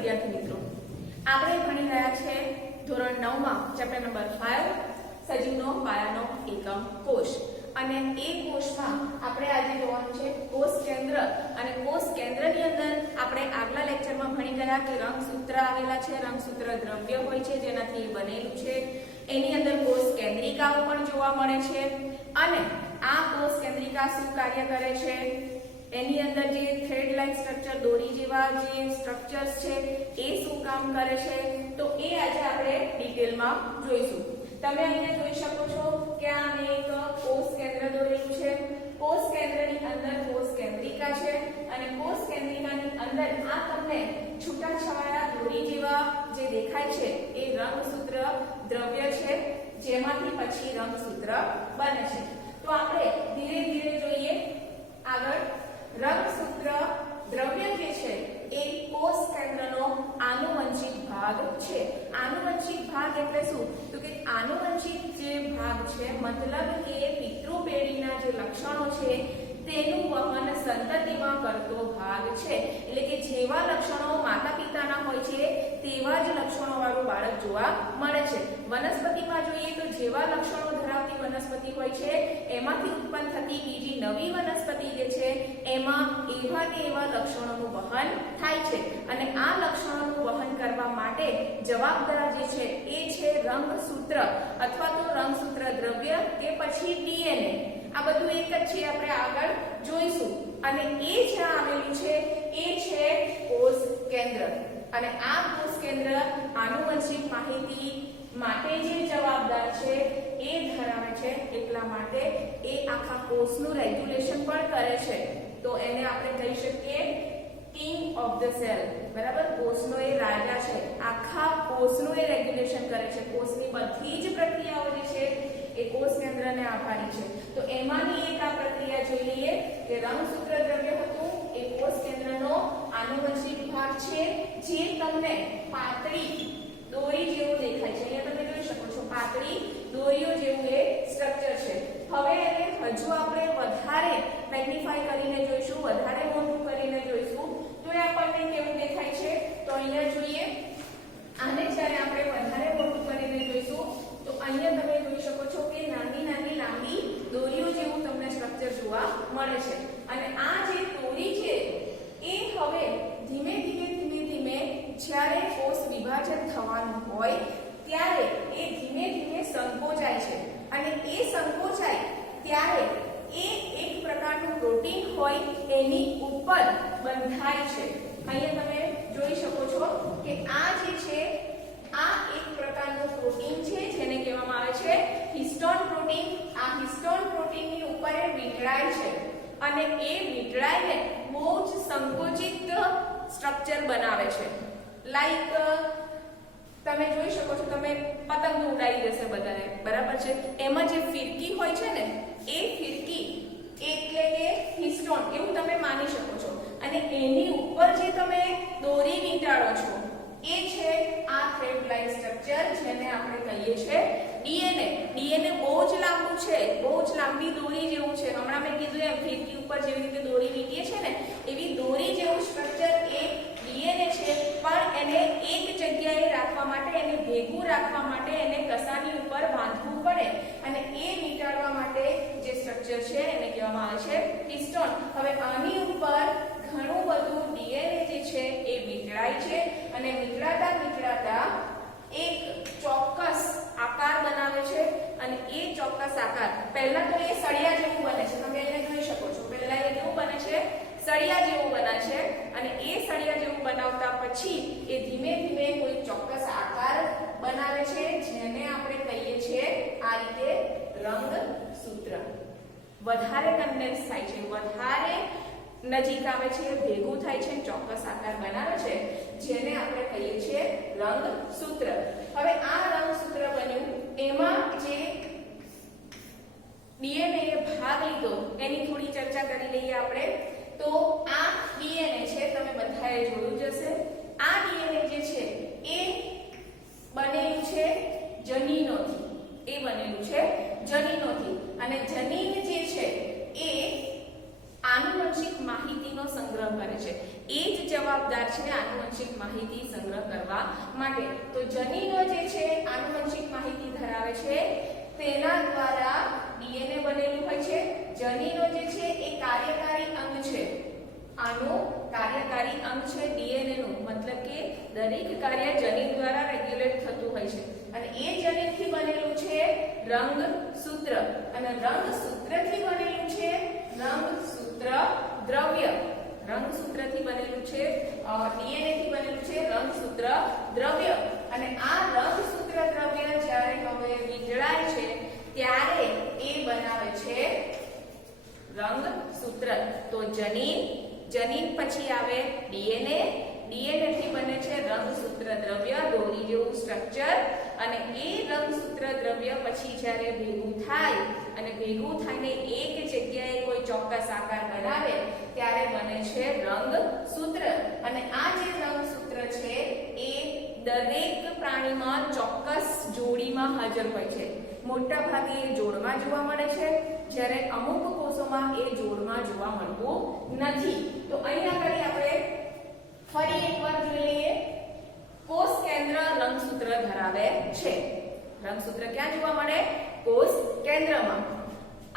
વિદ્યાર્થી મિત્રો, આપણે ભણી રહ્યા છે ધોરણ 9 માં ચેપ્ટર નંબર 5 સજીવનો પાયાનો એકમ કોષ. અને એ કોષમાં આપણે આજે જોવાનું છે કોષ કેન્દ્ર. અને કોષ કેન્દ્રની અંદર આપણે આગલા લેક્ચરમાં ભણી ગયા કે રંગસૂત્ર આવેલા છે, રંગસૂત્ર દ્રવ્ય હોય છે જેનાથી બનેલું છે. એની અંદર કોષ કેન્દ્રિકાઓ પણ જોવા મળે છે. અને આ કોષ કેન્દ્રિકા શું કાર્ય કરે છે, એની અંદર જે થ્રેડ લાઇન સ્ટ્રક્ચર, દોરી જેવા જે સ્ટ્રક્ચર્સ છે એ શું કામ કરે છે, તો એ આજે આપણે ડિટેલમાં જોઈશું. તમે અહીંયા જોઈ શકો છો કે આ એક કોષ કેન્દ્ર દોરેલું છે. કોષ કેન્દ્રની અંદર કોષ કેન્દ્રિકા છે અને કોષ કેન્દ્રિકાની અંદર આ તમને છૂટાછવાયા દોરી જેવા જે દેખાય છે એ રંગસૂત્ર દ્રવ્ય છે, જેમાંથી પછી રંગસૂત્ર બને છે. તો આપણે ધીરે ધીરે જોઈએ આગળ. રંગસૂત્ર દ્રવ્ય જે છે એ કોષ કેન્દ્રનો આનુવંશિક ભાગ છે. આનુવંશિક ભાગ એટલે શું, તો કે આનુવંશિક જે ભાગ છે મતલબ કે પિતૃ પેઢીના જે લક્ષણો છે તેનું વહન સંતતિમાં કરતો ભાગ છે. એટલે કે જેવા લક્ષણો માતા પિતાના હોય છે તેવા જ લક્ષણો વાળું બાળક જોવા મળે છે. વનસ્પતિમાં જોઈએ તો જેવા લક્ષણો ધરાવતી વનસ્પતિ હોય છે એમાંથી ઉત્પન્ન થતી બીજી નવી વનસ્પતિ જે છે એમાં એવા કે એવા લક્ષણોનું વહન થાય છે. અને આ લક્ષણોનું વહન કરવા માટે જવાબદાર જે છે એ છે રંગસૂત્ર અથવા તો રંગસૂત્ર દ્રવ્ય કે પછી ડીએનએ. આ બધું એક જ છે, આપણે આગળ જોઈશું. અને એ જ્યાં આવેલું છે એ છે કોષ કેન્દ્ર. અને આ કોષ કેન્દ્ર આનુવંશિક માહિતી માટે જે જવાબદાર છે એ ધરાવે છે, એટલા માટે એ આખા કોષનું રેગ્યુલેશન પણ કરે છે. તો એને આપણે કહી શકીએ કિંગ ઓફ ધ સેલ. બરાબર, કોષનો એ રાજા છે, આખા કોષનું એ રેગ્યુલેશન કરે છે. કોષની બધી જ પ્રક્રિયાઓ જે છે એ કોષ કેન્દ્રને આભારી છે. તો એમાંની એક આ પ્રક્રિયા જોઈ લઈએ કે રંગસૂત્ર દ્રવ્ય હતું એ કોષ કેન્દ્રનો આનુવંશિક ભાગ છે, જે તમને પાતળી દોરી જેવું દેખાય છે. અહીંયા તમે જોઈ શકો છો પાતળી દોરીઓ જેવું એ સ્ટ્રક્ચર છે. હવે એને હજુ આપણે વધારે મેગ્નિફાઈ કરીને જોઈશું, વધારે મોટું કરીને જોઈશું તો એ આપણને કેવું દેખાય છે. તો અહીંયા જોઈએ, આને જ્યારે આપણે વધારે મોટું કરીને જોઈશું તો અહીંયા તમે જોઈ શકો છો કે નાની નાની લાંબી દોરીઓ જેવું તમને સ્ટ્રક્ચર જોવા મળે છે. અને આ જે દોરી છે એ હવે ધીમે ધીમે જ્યારે કોષ વિભાજન થવાનું હોય ત્યારે એ ધીમે ધીમે સંકોચાય છે. અને એ સંકોચાય ત્યારે એ એક પ્રકારનું પ્રોટીન હોય એની ઉપર બંધાય છે. અહીંયા તમે જોઈ શકો છો કે આ જે છે આ એક પ્રકારનું પ્રોટીન છે જેને કહેવામાં આવે છે હિસ્ટોન પ્રોટીન. આ હિસ્ટોન પ્રોટીનની ઉપર એ વીંટળાય છે અને એ વીંટળાઈને બહુ જ સંકોચિત સ્ટ્રક્ચર બનાવે છે. લાઈક તમે જોઈ શકો છો, તમે પતંગ ઉડાઈ જશે બધાને, બરાબર છે. એમાં જે ફિરકી હોય છે ને એ ફિરકી એટલે કે હિસ્ટોન એવું તમે માની શકો છો. અને એની ઉપર જે તમે દોરી વીંટાળો છો એ છે આ થ્રેડ લાઇન સ્ટ્રક્ચર, જેને આપણે કહીએ છીએ ડીએનએ. ડીએનએ બહુ જ લાંબુ છે, બહુ જ લાંબી દોરી જેવું છે. હમણાં મેં કીધું એમ ફિરકી ઉપર જેવી રીતે દોરી વીંટીએ છે ને એવી દોરી જેવું સ્ટ્રક્ચર એ ડીએનએ છે. પણ એને એક જગ્યાએ રાખવા માટે, એને ભેગું રાખવા માટે એને કસાની ઉપર બાંધવું પડે અને એ વીંટાળવા માટે જે સ્ટ્રક્ચર છે એને કહેવામાં આવે છે હિસ્ટોન. હવે આની ઉપર ઘણું બધું ડીએનએ જે છે એ વીંટળાય છે અને વીંટળાતા એક ચોક્કસ આકાર બનાવે છે. અને એ ચોક્કસ આકાર પહેલા તો એ સળિયા જેવું બને છે. તમે એને જોઈ શકો છો, પહેલા એ કેવું બને છે, સળિયા જેવું બને છે. અને એ સળિયા જેવું બનાવતા પછી એ ધીમે ધીમે કોઈ ચોક્કસ આકાર બનાવે છે, જેને આપણે કહીએ છીએ આ રીતે રંગસૂત્ર. વધારે કન્ડેન્સ થાય છે, વધારે નજીક આવે છે, ભેગું થાય છે, ચોક્કસ આકાર બનાવે છે, જેને આપણે કહીએ છીએ રંગસૂત્ર. હવે આ રંગસૂત્ર બન્યું, એમાં જે ડીએનએ ભાગ લીધો એની થોડી ચર્ચા કરી લઈએ આપણે. તો આ ડીએનએ છે, તમે બધાએ જોયું જ હશે. આ ડીએનએ જે છે એ બનેલું છે જનીનોથી. એ બનેલું છે જનીનોથી. અને જનીન જે છે એ આનુવંશિક માહિતીનો સંગ્રહ કરે છે. એ જ જવાબદાર છે આનુવંશિક માહિતી સંગ્રહ કરવા માટે. તો જનીનો જે છે આનુવંશિક માહિતી ધરાવે છે, તેના દ્વારા ડીએનએ બનેલું હોય છે. જનીનો જે છે એ કાર્યકારી અંગ છે. આનું કાર્યકારી અંગ છે ડીએનએ નું, મતલબ કે દરેક કાર્ય જનીન દ્વારા રેગ્યુલેટ થતું હોય છે. અને એ જનીનથી બનેલું છે રંગસૂત્ર, અને રંગસૂત્રથી બનેલું છે રંગસૂત્ર દ્રવ્ય. રંગસૂત્રથી બનેલું છે ડીએનએ થી બનેલું છે રંગસૂત્ર દ્રવ્ય. અને આ રંગસૂત્ર દ્રવ્ય જ્યારે હવે વિંગળાય છે ત્યારે એ બનાવે છે રંગસૂત્ર. તો જનીન પછી આવે ડીએનએ. ડીએનએ થી બને છે રંગસૂત્ર દ્રવ્ય, દોરી જેવું સ્ટ્રક્ચર. અને એ રંગસૂત્ર દ્રવ્ય પછી જ્યારે ભેગું થાય અને ભેગું થઈને એક જગ્યાએ કોઈ ચોક્કસ આકાર બનાવે ત્યારે બને છે રંગસૂત્ર. અને આ જે રંગસૂત્ર છે એ દરેક પ્રાણીમાં ચોક્કસ જોડીમાં હાજર હોય છે. મોટા ભાગે એ જોડમાં જોવા મળે છે, જ્યારે અમુક કોષોમાં એ જોડમાં જોવા મળતું નથી. તો અહીંયા આગળ આપણે ફરી એકવાર જોઈ લઈએ. કોષ કેન્દ્ર રંગસૂત્ર ધરાવે છે. રંગસૂત્ર ક્યાં જોવા મળે? કોષ કેન્દ્રમાં.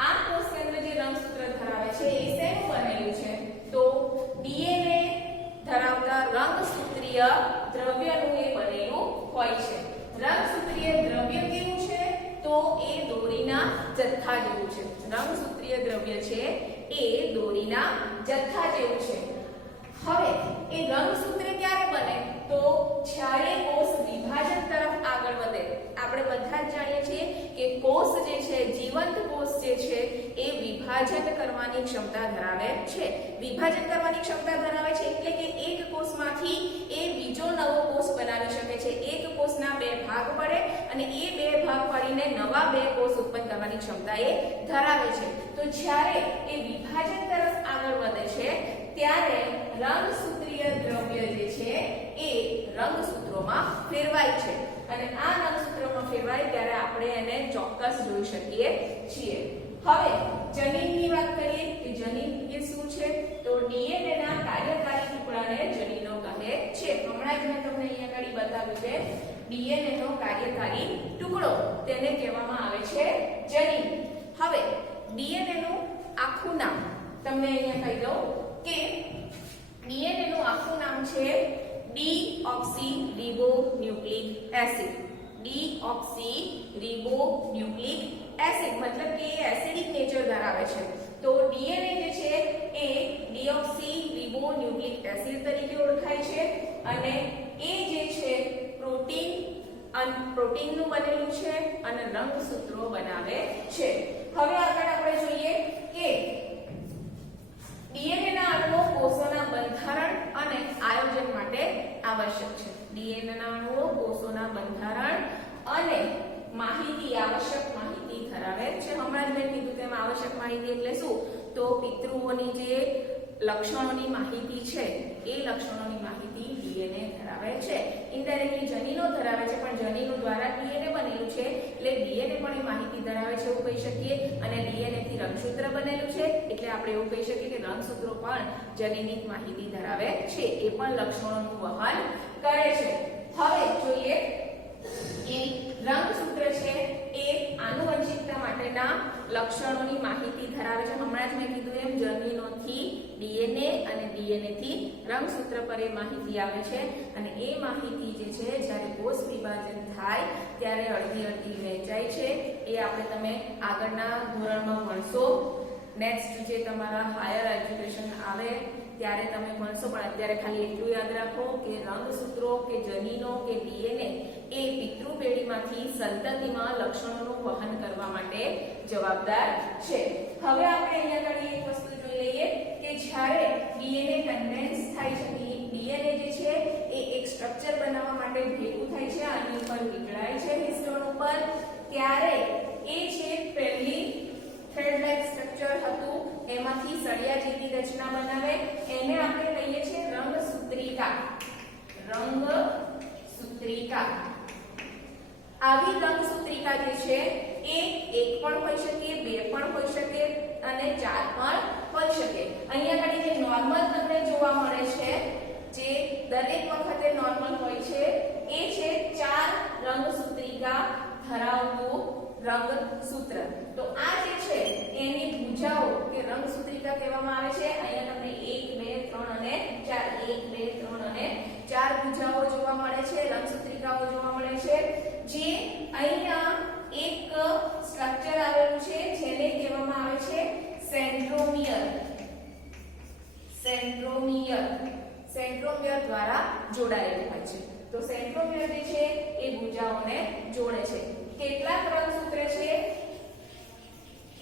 આ કોષ કેન્દ્ર જે રંગસૂત્ર ધરાવે છે એ શેનું બનેલું છે? તો ડીએનએ ધરાવતા રંગસૂત્રીય દ્રવ્યનું એ બનેલું હોય છે. રંગસૂત્રીય દ્રવ્ય કેવું છે? તો એ દોરીના જથ્થા જેવું છે. રંગસૂત્રીય દ્રવ્ય છે એ દોરીના જથ્થા જેવું છે. હવે એ રંગસૂત્ર ક્યારે બને? તો જ્યારે કોષ વિભાજન તરફ આગળ વધે. આપણે બધા જ જાણીએ છીએ કે કોષ જે છે, જીવંત કોષ જે છે એ વિભાજન કરવાની ક્ષમતા ધરાવે છે. વિભાજન કરવાની ક્ષમતા ધરાવે છે એટલે કે એક કોષમાંથી એ બીજો નવો કોષ બનાવી શકે છે. એક કોષના બે ભાગ પડે અને એ બે ભાગ પાડીને નવા બે કોષ ઉત્પન્ન કરવાની ક્ષમતા એ ધરાવે છે. તો જ્યારે એ વિભાજન તરફ આગળ વધે છે ત્યારે રંગસૂત્રીય દ્રવ્ય જે છે એ રંગસૂત્રોમાં ફેરવાય છે. અને આ રંગસૂત્રોમાં ફેરવાય ત્યારે આપણે એને ચોક્કસ જોઈ શકીએ છીએ. હવે જનીનની વાત કરીએ કે જનીન એ શું છે? તો ડીએનએ ના કાર્યકારી ટુકડાને જનીનો કહે છે. હમણાં જ મેં તમને અહીંયા આગળ બતાવ્યું છે ડીએનએ નો કાર્યકારી ટુકડો, તેને કહેવામાં આવે છે જનીન. હવે ડીએનએ નું આખું નામ તમને અહીંયા કહી દઉં કે ડીએનએ નું આખું નામ છે ડીઓક્સીરીબોન્યુક્લિક એસિડ. ડીઓક્સીરીબોન્યુક્લિક એસિડ મતલબ કે એ એસિડિક નેચર ધરાવે છે. તો ડીએનએ જે છે એ ડીઓક્સીરીબોન્યુક્લિક એસિડ તરીકે ઓળખાય છે. અને એ જે છે પ્રોટીનનું બનેલું છે અને રંગસૂત્રો બનાવે છે. હવે આગળ આપણે જોઈએ કે ડીએનએ ના અણુઓ કોષોના બંધારણ અને આયોજન માટે આવશ્યક છે. ડીએનએ ના અણુઓ કોષોના બંધારણ અને આવશ્યક માહિતી ધરાવે છે. હમણાં જ મેં કીધું તેમ આવશ્યક માહિતી એટલે શું? તો પિતૃઓની જે લક્ષણોની માહિતી છે એ લક્ષણોની માહિતી ડીએનએ ધરાવે છે. ઇનડાયરેક્ટલી જનીનો ધરાવે છે, પણ જનીનો દ્વારા ડીએનએ બનેલું છે એટલે ડીએનએ પણ એ માહિતી ધરાવે છે એવું કહી શકીએ. અને ડીએનએ થી રંગસૂત્ર બનેલું છે એટલે આપણે એવું કહી શકીએ કે રંગસૂત્રો પણ જનીનિક માહિતી ધરાવે છે. એ પણ લક્ષણોનું વહન કરે છે. હવે જોઈએ કે રંગસૂત્ર છે એ આનુવંશિકતા માટેના લક્ષણોની માહિતી ધરાવે છે. હમણાં જ મેં કીધું એમ જનીનોથી ડીએનએ અને ડીએનએ થી રંગસૂત્ર પર એ માહિતી આવે છે. અને એ માહિતી જે છે જ્યારે કોષ વિભાજન થાય ત્યારે અડધી અડધી વહેંચાય છે. એ તમે આગળના ધોરણમાં ભણશો. નેક્સ્ટ જે તમારા હાયર એજ્યુકેશન આવે ત્યારે તમે ભણશો. પણ અત્યારે ખાલી એટલું યાદ રાખો કે રંગસૂત્રો કે જનીનો કે ડીએનએ એ પિતૃ પેઢીમાંથી સંતતિમાં લક્ષણોનું વહન કરવા માટે જવાબદાર છે. હવે આપણે અહીંયા આગળ એક વસ્તુ જોઈ લઈએ કે જ્યારે ડીએનએ કન્ડેન્સ થાય છે, ડીએનએ જે છે એ એક સ્ટ્રક્ચર બનાવવા માટે ભેગું થાય છે, આની ઉપર વિખરાય છે હિસ્ટોન ઉપર, ત્યારે એ છે પહેલી થ્રેડ લાઇક સ્ટ્રક્ચર હતું એમાંથી સળિયા જેવી રચના બનાવે, એને આપણે કહીએ છીએ રંગસૂત્રિકા. રંગસૂત્રિકા. આવી રંગસૂત્રિકા જે છે એ એક પણ હોઈ શકે, બે પણ હોઈ શકે અને ચાર પણ હોઈ શકે. અહીંયા આગળ જે નોર્મલ તમને જોવા સેન્ટ્રોમિયર દ્વારા જોડાયેલું હોય છે. તો સેન્ટ્રોમિયર જે છે એ ભુજાઓને જોડે છે. કેટલાક રંગસૂત્ર છે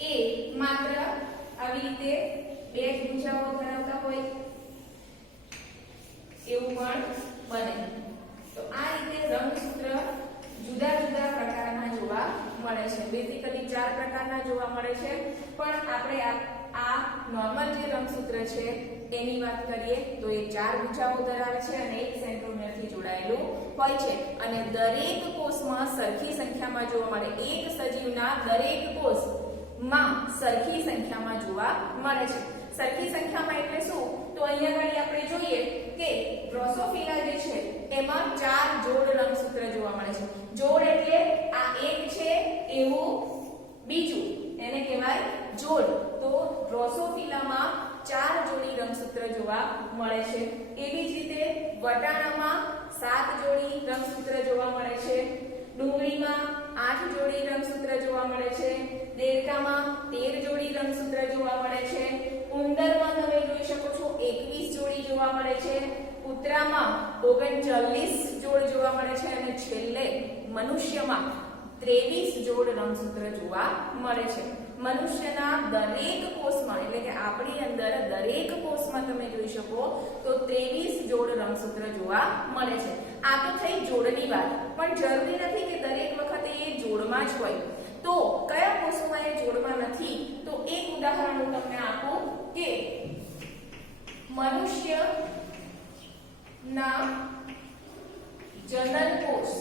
એ માત્ર આવી રીતે બે ભુજાઓ ધરાવતા હોય એવું પણ બને. તો આ રીતે રંગસૂત્ર જુદા જુદા પ્રકારના જોવા મળે છે. બેઝિકલી 4 પ્રકારના જોવા મળે છે, પણ આપણે આ નોર્મલ જે રંગસૂત્ર છે એની વાત કરીએ તો એ 4 ભુજાઓ ધરાવે છે અને એક સેન્ટ્રોમિયરથી જોડાયેલું હોય છે અને દરેક કોષમાં સરખી સંખ્યામાં જોવા મળે. એક સજીવના દરેક કોષમાં સરખી સંખ્યામાં જોવા મળે છે. સરખી સંખ્યામાં એટલે શું? તો અહીંયા આગળ આપણે જોઈએ કે ડ્રોસોફિલા જે છે એમાં 4 જોડ રંગસૂત્ર જોવા મળે છે. જોડ એટલે આ એક છે એવું બીજું, એને કહેવાય જોડ. તો ડ્રોસોફિલામાં 4 જોડી રંગસૂત્ર જોવા મળે છે. એવી જ રીતે વટાણામાં 7 જોડી રંગસૂત્ર જોવા મળે છે. ડુંગળીમાં 8 જોડી રંગસૂત્ર જોવા મળે છે. દેડકામાં 13 જોડી રંગસૂત્ર જોવા મળે છે. ઉંદરમાં તમે જોઈ શકો છો 21 જોડી જોવા મળે છે. કૂતરામાં 39 જોડ જોવા મળે છે અને છેલ્લે મનુષ્યમાં 23 જોડ રંગસૂત્ર જોવા મળે છે. મનુષ્યના દરેક કોષમાં એટલે કે આપણી અંદર દરેક કોષમાં તમે જોઈ શકો તો 23 જોડ રંગસૂત્ર જોવા મળે છે. આ તો થઈ જોડની વાત, પણ જરૂરી નથી કે દરેક વખતે એ જોડમાં જ હોય. તો કયા કોષોમાં એ જોડમાં નથી? તો એક ઉદાહરણ હું તમને આપું કે મનુષ્યના જનન કોષ,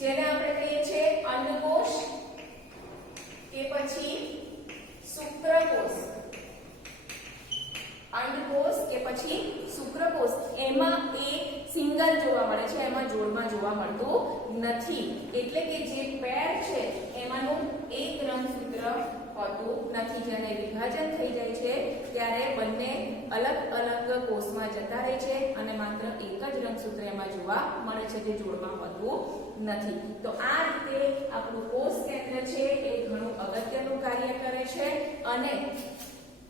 જેને આપણે કહીએ છીએ અંડકોષ કે પછી શુક્રકોષ, અંડકોષ કે પછી શુક્રકોષ, એમાં એક સિંગલ જોવા મળે છે, એમાં જોડમાં જોવા મળતું નથી. એટલે કે જે પેર છે એમાંનું એક રંગસૂત્ર હોતું નથી. જ્યારે વિભાજન થઈ જાય છે ત્યારે બંને અલગ અલગ કોષમાં જતા રહે છે અને માત્ર એક જ રંગસૂત્ર એમાં જોવા મળે છે, જે જોડમાં હોતું નથી. તો આ રીતે આપણું કોષ કેન્દ્ર છે એ ઘણું અગત્યનું કાર્ય કરે છે અને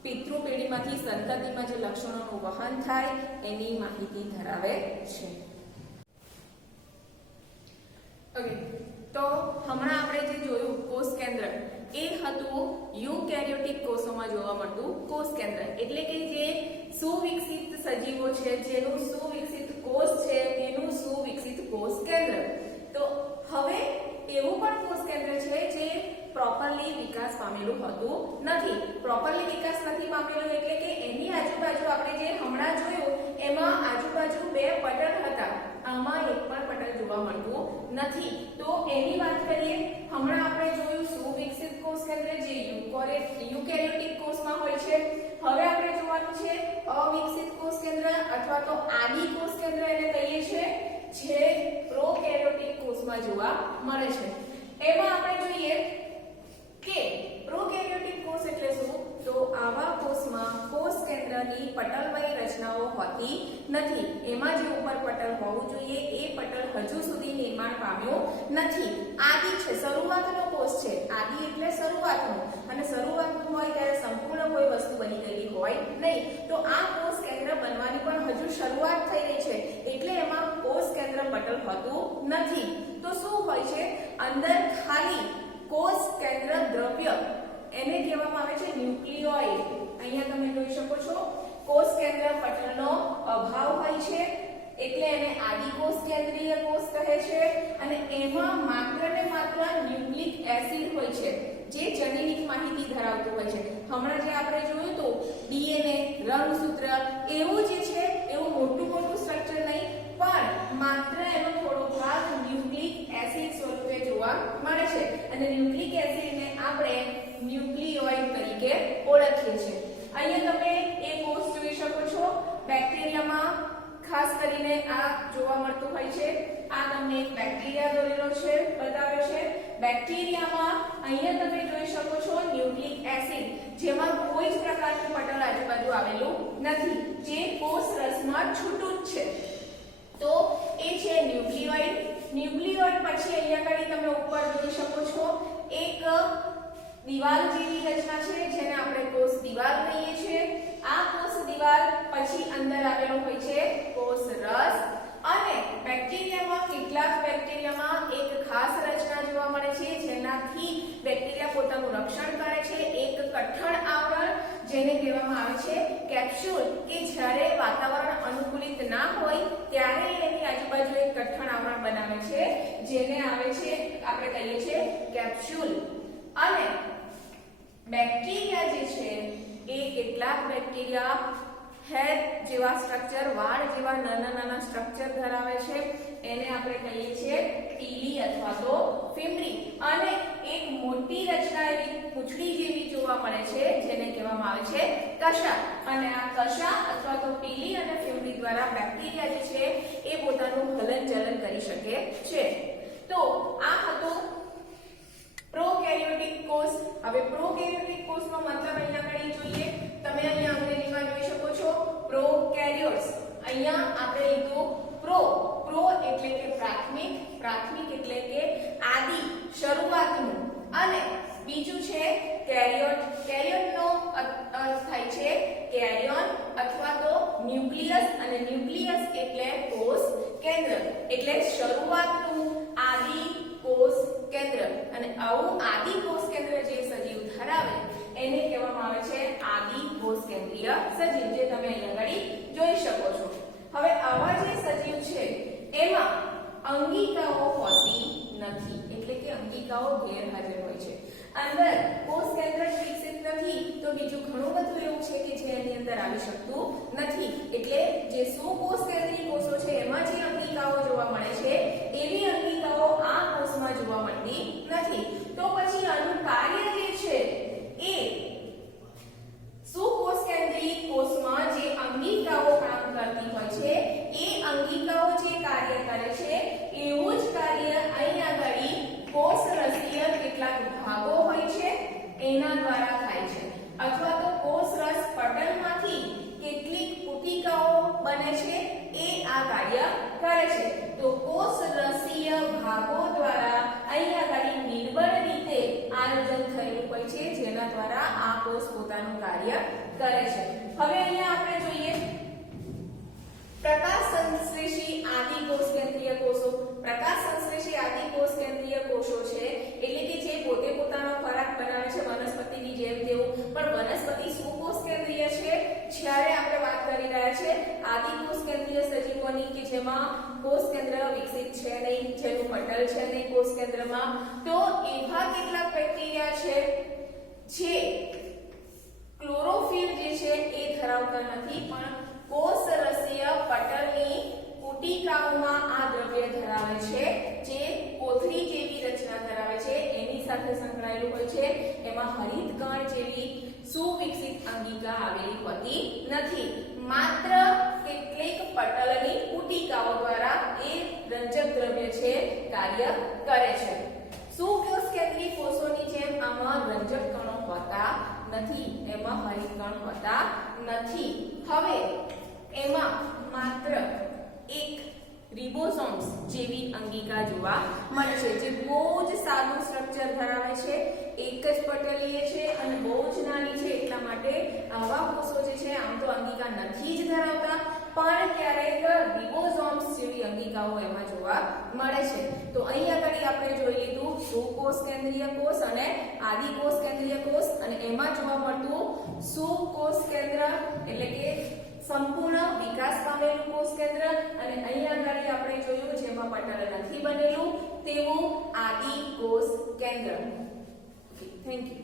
પિતૃ પેઢીમાંથી સંતતિમાં જે લક્ષણોનું વહન થાય એની માહિતી ધરાવે છે. ઓકે, તો હમણાં આપણે જે જોયું કોષ કેન્દ્ર એ હતું યુકેરિયોટિક કોષોમાં જોવા મળતું કોષ કેન્દ્ર. એટલે કે જે સુવિકસિત સજીવો છે, જેનું સુવિકસિત કોષ છે તેનું સુવિકસિત કોષ કેન્દ્ર. તો હવે એવું પણ કોષ કેન્દ્ર છે જે પ્રોપરલી વિકાસ પામેલું હોતું નથી. પ્રોપરલી વિકાસ નથી પામેલું એટલે કે એની આજુબાજુ આપણે જે હમણાં જોયું એમાં આજુબાજુ 2 પટલ હતા, આમાં એક પણ પટલ જોવા મળતું નથી. તો એની વાત કરીએ, હમણાં આપણે જોયું સુવિકસિત કોષ કેન્દ્ર જે યુકેરિયોટિક કોષમાં હોય છે. હવે આપણે જોવાનું છે અવિકસિત કોષ કેન્દ્ર અથવા તો આદિ કોષ કેન્દ્ર એને કહીએ છીએ, જે પ્રોકેરિયોટિક કોષમાં જોવા મળે છે. એમાં આપણે જોઈએ કે પ્રોકેરિયોટિક કોષ એટલે શું? તો આવા કોષમાં કોષ કેન્દ્રની પટલમય રચનાઓ હોતી નથી. એમાં જે ઉપર પટલ હોવું જોઈએ એ પટલ હજુ સુધી નિર્માણ પામ્યું નથી. આદિ છે, શરૂઆતનો કોષ છે. આદિ એટલે શરૂઆતનો, અને શરૂઆતનું હોય ત્યારે સંપૂર્ણ કોઈ વસ્તુ બની ગયેલી હોય નહીં. તો આ કોષ કેન્દ્ર બનવાની પણ હજુ શરૂઆત થઈ રહી છે, એટલે એમાં કોષ કેન્દ્ર પટલ હોતું નથી. તો શું હોય છે? અંદર ખાલી કોષ કેન્દ્ર દ્રવ્ય, એને કહેવામાં આવે છે ન્યુક્લિયોઇડ. અહીંયા તમે જોઈ શકો છો કોષ કેન્દ્ર પટલનો અભાવ હોય છે, એટલે એને આદિકોષ કેન્દ્રીય કોષ કહે છે. અને એમાં માત્ર ને માત્ર ન્યુક્લિક એસિડ હોય છે, જે જનીનિક માહિતી ધરાવતું હોય છે. હમણાં જે આપણે જોયું તો ડીએનએ, રંગસૂત્ર, એવું જે છે એવું મોટું સ્ટ્રક્ચર નહીં, પણ માત્ર એનો થોડો ભાગ ન્યુક્લિક એસિડ સ્વરૂપે જોવા મળે છે. અને ન્યુક્લિક એસિડને આપણે ન્યુક્લિયોઇડ તરીકે ઓળખીએ છીએ. અહીંયા તમે એક કોષ જોઈ શકો છો. બેક્ટેરિયામાં ખાસ કરીને આ જોવા મળતું હોય છે. આ તમને એક બેક્ટેરિયા દોરેલો છે, બતાવ્યો છે. બેક્ટેરિયામાં અહીંયા તમે જોઈ શકો છો ન્યુક્લિક એસિડ, જેમાં કોઈ જ પ્રકારનું પટલ આજુબાજુ આવેલું નથી, જે કોષ રસમાં છૂટું જ છે. તો એ છે ન્યુક્લિયોઇડ. ન્યુક્લિયોઇડ પછી અહીંયા આગળ તમે ઉપર જોઈ શકો છો એક દિવાલ જેવી રચના છે જેને આપણે કોષ દિવાલ કહીએ છીએ. આ કોષ દિવાલ પછી અંદર આવેલો હોય છે કોષ રસ. અને બેક્ટેરિયામાં કેટલાક બેક્ટેરિયામાં એક ખાસ રચના જોવા મળે છે જેનાથી બેક્ટેરિયા પોતાનું રક્ષણ કરે છે. એક કઠણ આવરણ જેને કહેવામાં આવે છે કેપ્સ્યુલ, કે જ્યારે વાતાવરણ અનુકૂલિત ના હોય ત્યારે એની આજુબાજુ એક કઠણ આવરણ બનાવે છે જેને આવે છે આપણે કહીએ છીએ કેપ્સ્યુલ. અને બેક્ટેરિયા જે છે એ કેટલાક બેક્ટેરિયા હેર જેવા સ્ટ્રક્ચર, વાળ જેવા નાના સ્ટ્રક્ચર ધરાવે છે. એને આપણે કહીએ છીએ ટીલી અથવા તો ફિમ્બરી. અને એક મોટી રચના એવી પૂંછડી જેવી જોવા મળે છે જેને કહેવામાં આવે છે કશા. અને આ કશા અથવા તો ટીલી અને ફિમ્બરી દ્વારા બેક્ટેરિયા જે છે એ પોતાનું હલનચલન કરી શકે છે. તો આ હતો પ્રોકેરિયોટિક કોષ. હવે પ્રોકેરિયોટિક કોષનો મતલબ અહીંયા આગળ જોઈએ. તમે અહીંયા અંગ્રેજીમાં જોઈ શકો છો પ્રોકેરિયોટ્સ. અહીંયા આપણે લીધું પ્રો. પ્રો એટલે કે પ્રાથમિક, પ્રાથમિક એટલે કે આદિ, શરૂઆતનું. અને બીજું છે કેરિયોટ. કેરિયોટનો અર્થ થાય છે કેરિયોન અથવા તો ન્યુક્લિયસ. અને ન્યુક્લિયસ એટલે કોષ કેન્દ્ર, એટલે શરૂઆતનું આદિ કોષ કેન્દ્ર. અને આવું આદિ કોષ કેન્દ્ર જે સજીવ ધરાવે એને કહેવામાં આવે છે આદિ કોષ કેન્દ્રીય સજીવ, જે તમે અહીં આગળ જોઈ શકો છો. હવે આવા જે સજીવ છે એમાં અંગિકાઓ હોતી નથી, એટલે કે અંગિકાઓ ગેરહાજર હોય છે. અંદર કોષ કેન્દ્ર વિકસિત નથી તો બીજું ઘણું બધું એવું છે કે જે એની અંદર આવી શકતું નથી. એટલે જે સુકોષ કેન્દ્રીય કોષો છે એમાં જે અંગિકાઓ જોવા મળે છે એવી અંગિકાઓ આ કોષમાં જોવા મળતી નથી. તો પછી આનું કાર્ય જે છે એ સુકોષ કેન્દ્રીય કોષમાં જે અંગિકાઓ કામ કરતી હોય છે એ અંગિકાઓ જે કાર્ય કરે છે એવું જ કાર્ય અહીં આગળ કોષ રસીય કેટલાક ભાગો હોય છે એના દ્વારા થાય છે. અથવા તો કોષ રસ પટલમાંથી કેટલીક પુટિકાઓ બને છે એ આ કાર્ય કરે છે. તો કોષ રસીય ભાગો દ્વારા અહીં આગળ નિર્બળ રીતે આયોજન થયેલું હોય છે જેના દ્વારા આ કોષ પોતાનું કાર્ય કરે છે. હવે અહીંયા આપણે જોઈએ પ્રકાશ સંશ્લેષી આદિ કોષ કેન્દ્રીય કોષો. પ્રકાશ સંશ્લેષી આદિ કોષ કેન્દ્રીય કોષો છે એટલે કે જે પોતે પોતાનો ખોરાક બનાવે છે વનસ્પતિની જેમ તેવું, પણ વનસ્પતિ સુકોષ કેન્દ્રીય છે. જ્યારે આપણે વાત કરી રહ્યા છે આદિ કોષ કેન્દ્રીય સજીવોની કે જેમાં કોષ કેન્દ્ર વિકસિત છે નહીં, જેનું પટલ છે નહીં કોષ કેન્દ્રમાં, તો એવા કેટલાક બેક્ટેરિયા છે જે ક્લોરોફિલ જે છે એ ધરાવતા નથી પણ કોષ રસીય પટલની પુટિકાઓમાં આ દ્રવ્ય ધરાવે છે જે કોથળી જેવી રચના ધરાવે છે. એની સાથે સંકળાયેલું હોય છે. એમાં હરિતકણ જેવી સુવિકસિત અંગિકા આવેલી હોતી નથી. માત્ર કેટલીક પટલની પુટિકાઓ દ્વારા એ રંજક દ્રવ્ય છે કાર્ય કરે છે. સુકોષ કેન્દ્રીય કોષોની જેમ આમાં રંજક કણો હોતા નથી, એમાં હરિતકણ હોતા નથી. હવે એમાં માત્ર એક રિબોસોમ્સ જેવી અંગિકા જોવા મળે છે જે બહુ જ સાદું સ્ટ્રક્ચર ધરાવે છે. એક જ પટલીય છે અને બહુ જ નાની છે. એટલા માટે આવા કોષો જે છે આમ તો અંગિકા નથી જ ધરાવતા, પણ ક્યારેક રિબોસોમ્સ જેવી અંગિકાઓ એમાં જોવા મળે છે. તો અહીં આગળ આપણે જોઈ લીધું સુકોષ કેન્દ્રીય કોષ અને આદિ કોષ કેન્દ્રીય કોષ, અને એમાં જોવા મળતું સુકોષ કેન્દ્ર એટલે કે સંપૂર્ણ વિકાસ પામેલું કોષ કેન્દ્ર, અને અહીંયા આગળ આપણે જોયું જેમાં પટલ નથી બનેલું તેવું આદિ કોષ કેન્દ્ર. Thank you.